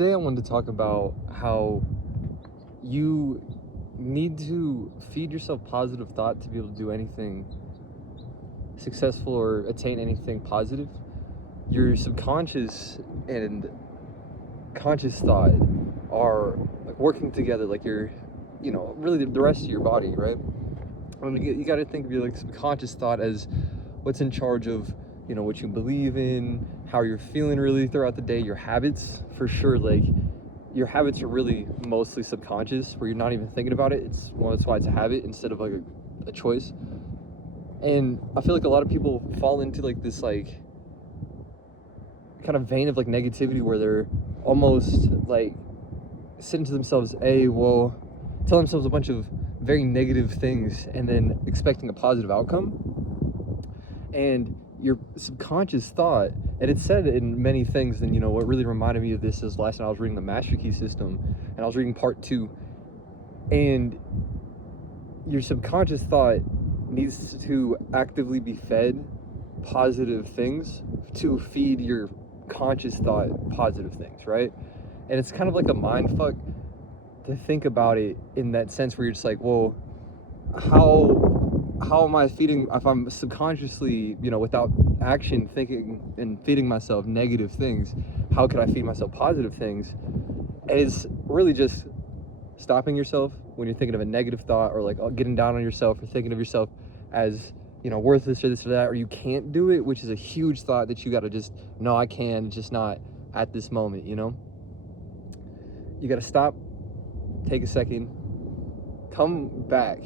Today I wanted to talk about how you need to feed yourself positive thought to be able to do anything successful or attain anything positive. Your subconscious and conscious thought are like working together, like really the rest of your body, right? You got to think of your like subconscious thought as what's in charge of what you believe in, how you're feeling really throughout the day, your habits for sure. Like your habits are really mostly subconscious, where you're not even thinking about it. That's why it's a habit instead of like a choice. And I feel like a lot of people fall into like this like kind of vein of like negativity where they're almost like saying to themselves, tell themselves a bunch of very negative things and then expecting a positive outcome. And your subconscious thought, and it's said in many things, and what really reminded me of this is last night I was reading the Master Key System, and I was reading part 2, and your subconscious thought needs to actively be fed positive things to feed your conscious thought positive things, right? And it's kind of like a mind fuck to think about it in that sense, where you're just like, well, how am I feeding, if I'm subconsciously, without action, thinking and feeding myself negative things, how could I feed myself positive things? And it's really just stopping yourself when you're thinking of a negative thought, or like getting down on yourself, or thinking of yourself as worthless, or this or that, or you can't do it, which is a huge thought that you got to just, no, I can, just not at this moment. You got to stop, take a second, come back,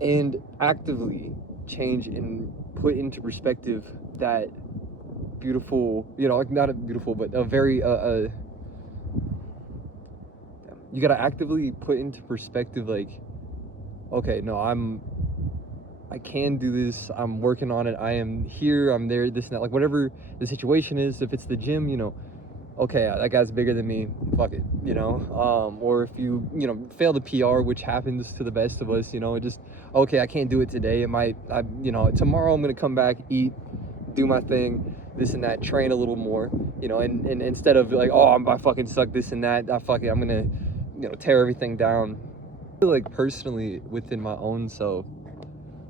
and actively change and put into perspective that beautiful, like not a beautiful, but a very, you got to actively put into perspective, like, okay, no, I can do this, I'm working on it, I am here, I'm there, this and that, like whatever the situation is. If it's the gym, okay, that guy's bigger than me, fuck it, or if you fail the PR, which happens to the best of us, it just, okay, I can't do it today, it might, tomorrow I'm gonna come back, eat, do my thing, this and that, train a little more, and instead of like, oh, I fucking suck, this and that, I'm gonna tear everything down. I feel like personally within my own self,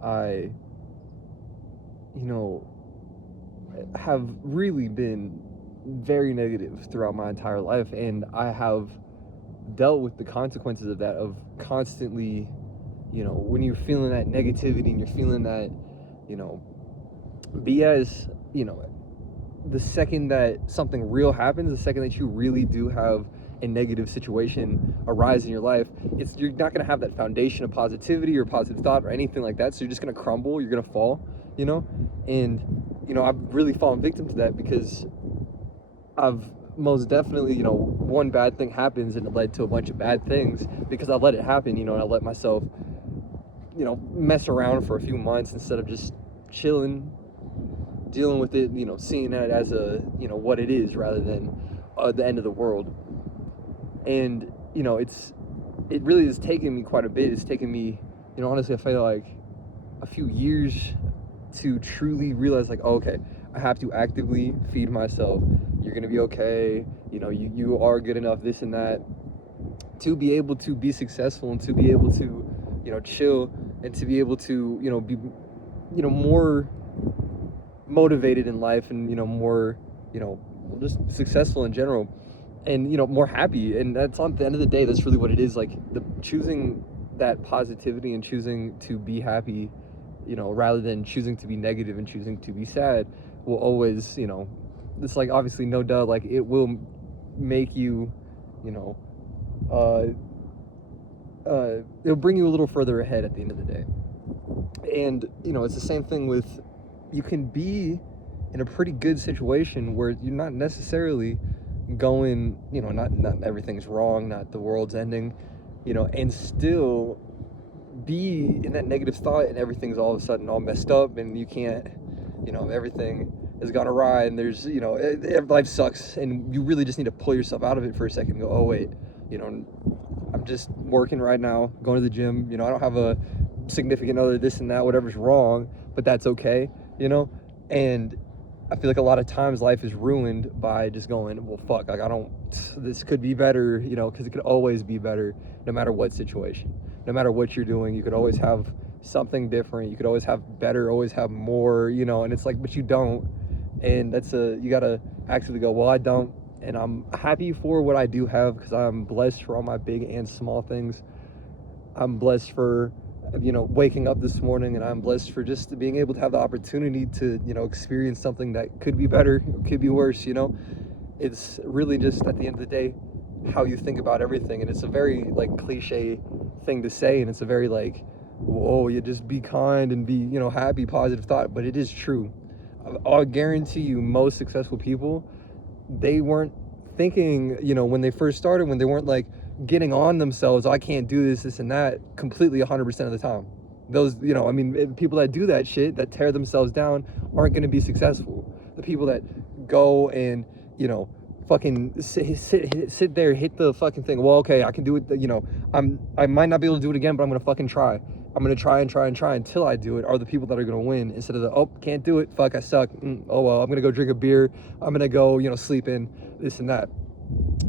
I have really been very negative throughout my entire life, and I have dealt with the consequences of that, of constantly, when you're feeling that negativity and you're feeling that, BS, the second that something real happens, the second that you really do have a negative situation arise in your life, you're not going to have that foundation of positivity or positive thought or anything like that, so you're just going to crumble, you're going to fall, and I've really fallen victim to that, because I've most definitely, one bad thing happens and it led to a bunch of bad things because I let it happen, and I let myself, mess around for a few months instead of just chilling, dealing with it, seeing it as a, what it is, rather than the end of the world. And, it really has taken me quite a bit. It's taken me, honestly, I feel like a few years to truly realize, like, oh, okay, I have to actively feed myself. You're gonna be okay. You are good enough, this and that, to be able to be successful, and to be able to, chill, and to be able to, be, more motivated in life, and, more, just successful in general, and, more happy. And that's, on the end of the day, that's really what it is. Like, choosing that positivity and choosing to be happy, rather than choosing to be negative and choosing to be sad, will always, it's like, obviously, no doubt, like, it will make you, it'll bring you a little further ahead at the end of the day. And, it's the same thing with, you can be in a pretty good situation where you're not necessarily going, not everything's wrong, not the world's ending, and still be in that negative thought, and everything's all of a sudden all messed up, and you can't, everything has gone awry, and there's, life sucks, and you really just need to pull yourself out of it for a second and go, oh wait, I'm just working right now, going to the gym, I don't have a significant other, this and that, whatever's wrong, but that's okay, and I feel like a lot of times life is ruined by just going, well, fuck, like, this could be better, you know, because it could always be better no matter what situation. No matter what you're doing, you could always have something different. You could always have better, always have more, you know, and it's like, but you don't. And you got to actively go, well, I don't. And I'm happy for what I do have, because I'm blessed for all my big and small things. I'm blessed for, you know, waking up this morning, and I'm blessed for just being able to have the opportunity to, you know, experience something that could be better, could be worse, you know. It's really just, at the end of the day, how you think about everything. And it's a very, like, cliche thing to say, and it's a very, like, whoa, you just be kind and be, you know, happy, positive thought, but it is true. I'll guarantee you, most successful people, they weren't thinking, you know, when they first started, when they weren't like getting on themselves, I can't do this and that, completely 100% of the time. Those, you know, I mean, people that do that shit, that tear themselves down, aren't going to be successful. The people that go and, you know, fucking sit there, hit the fucking thing. Well, okay, I can do it. You know, I might not be able to do it again, but I'm gonna fucking try. I'm gonna try and try and try until I do it. Are the people that are gonna win, instead of the, oh, can't do it, fuck, I suck. Oh well, I'm gonna go drink a beer. I'm gonna go, you know, sleep in, this and that.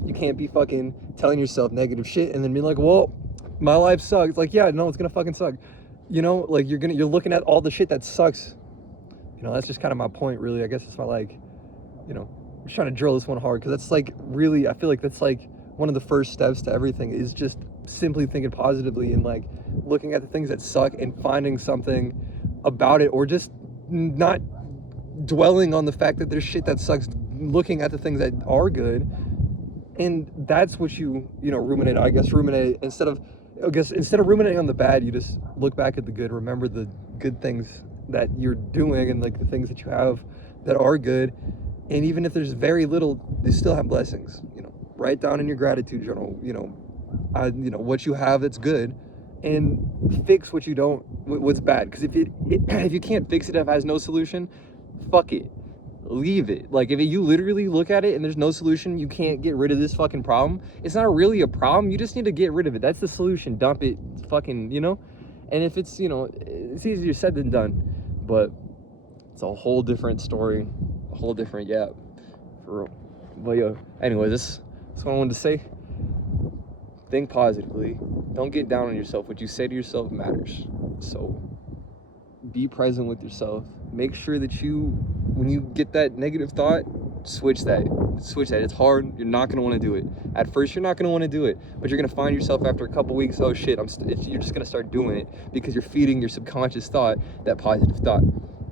You can't be fucking telling yourself negative shit and then being like, well, my life sucks. Like, yeah, no, it's gonna fucking suck. You know, like, you're looking at all the shit that sucks. You know, that's just kind of my point, really. I guess it's my, like, you know, I'm just trying to drill this one hard, because that's, like, really, I feel like that's, like, one of the first steps to everything, is just simply thinking positively and, like, looking at the things that suck and finding something about it, or just not dwelling on the fact that there's shit that sucks, looking at the things that are good. And that's what you know, ruminate, I guess. Ruminate, instead of ruminating on the bad, you just look back at the good, remember the good things that you're doing, and, like, the things that you have that are good. And even if there's very little, you still have blessings. You know, write down in your gratitude journal, you know, what you have that's good, and fix what you don't, what's bad. Because if you can't fix it, if it has no solution, fuck it, leave it. Like, if you literally look at it and there's no solution, you can't get rid of this fucking problem, it's not really a problem, you just need to get rid of it. That's the solution. Dump it, fucking, you know. And if it's, you know, it's easier said than done, but it's a whole different story, a whole different, yeah, for real. But yeah, anyway, that's what I wanted to say. Think positively. Don't get down on yourself. What you say to yourself matters. So be present with yourself. Make sure that when you get that negative thought, switch that. It's hard. You're not going to want to do it. At first, you're not going to want to do it, but you're going to find yourself after a couple weeks, oh shit, you're just going to start doing it, because you're feeding your subconscious thought that positive thought.